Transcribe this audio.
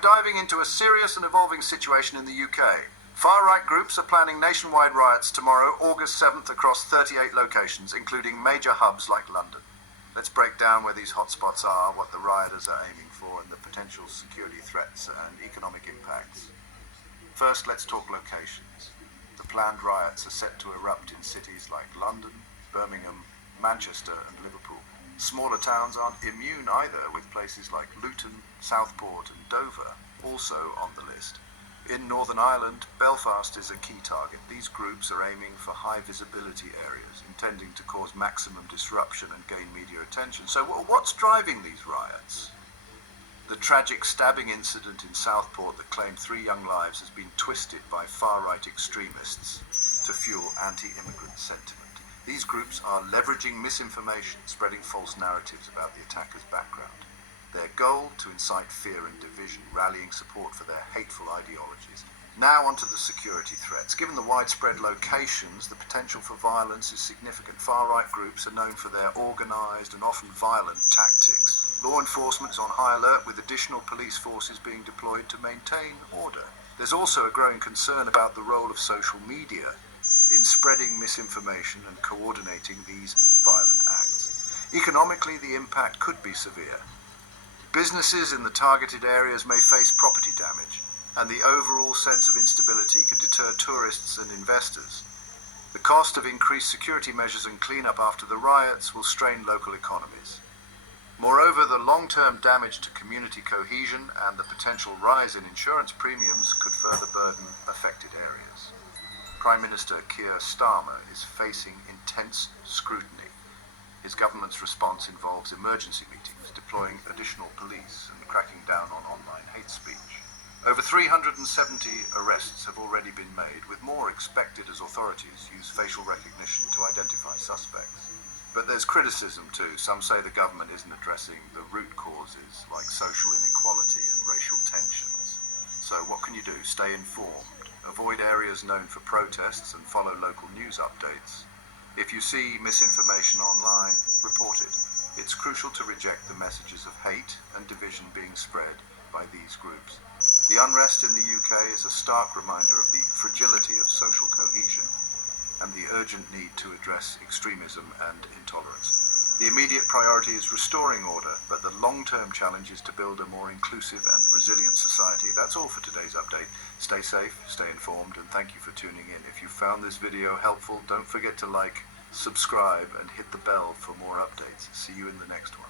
I'm diving into a serious and evolving situation in the UK. Far-right groups are planning nationwide riots tomorrow, August 7th, across 38 locations, including major hubs like London. Let's break down where these hotspots are, what the rioters are aiming for, and the potential security threats and economic impacts. First, let's talk locations. The planned riots are set to erupt in cities like London, Birmingham, Manchester, and Liverpool. Smaller towns aren't immune either, with places like Luton, Southport, and Dover also on the list. In Northern Ireland, Belfast is a key target. These groups are aiming for high visibility areas, intending to cause maximum disruption and gain media attention. So what's driving these riots? The tragic stabbing incident in Southport that claimed 3 young lives has been twisted by far-right extremists to fuel anti-immigrant sentiment. These groups are leveraging misinformation, spreading false narratives about the attacker's background. Their goal, to incite fear and division, rallying support for their hateful ideologies. Now onto the security threats. Given the widespread locations, the potential for violence is significant. Far-right groups are known for their organised and often violent tactics. Law enforcement is on high alert, with additional police forces being deployed to maintain order. There's also a growing concern about the role of social media in spreading misinformation and coordinating these violent acts. Economically, the impact could be severe. Businesses in the targeted areas may face property damage, and the overall sense of instability can deter tourists and investors. The cost of increased security measures and cleanup after the riots will strain local economies. Moreover, the long-term damage to community cohesion and the potential rise in insurance premiums could further burden affected areas. Prime Minister Keir Starmer is facing intense scrutiny. His government's response involves emergency meetings, deploying additional police, and cracking down on online hate speech. Over 370 arrests have already been made, with more expected as authorities use facial recognition to identify suspects. But there's criticism too. Some say the government isn't addressing the root causes, like social inequality and racial tensions. So what can you do? Stay informed, avoid areas known for protests, and follow local news updates. If you see misinformation online, report it. It's crucial to reject the messages of hate and division being spread by these groups. The unrest in the UK is a stark reminder of the fragility of social cohesion and the urgent need to address extremism and intolerance. The immediate priority is restoring order, but the long-term challenge is to build a more inclusive and resilient society. That's all for today's update. Stay safe, stay informed, and thank you for tuning in. If you found this video helpful, don't forget to like, subscribe, and hit the bell for more updates. See you in the next one.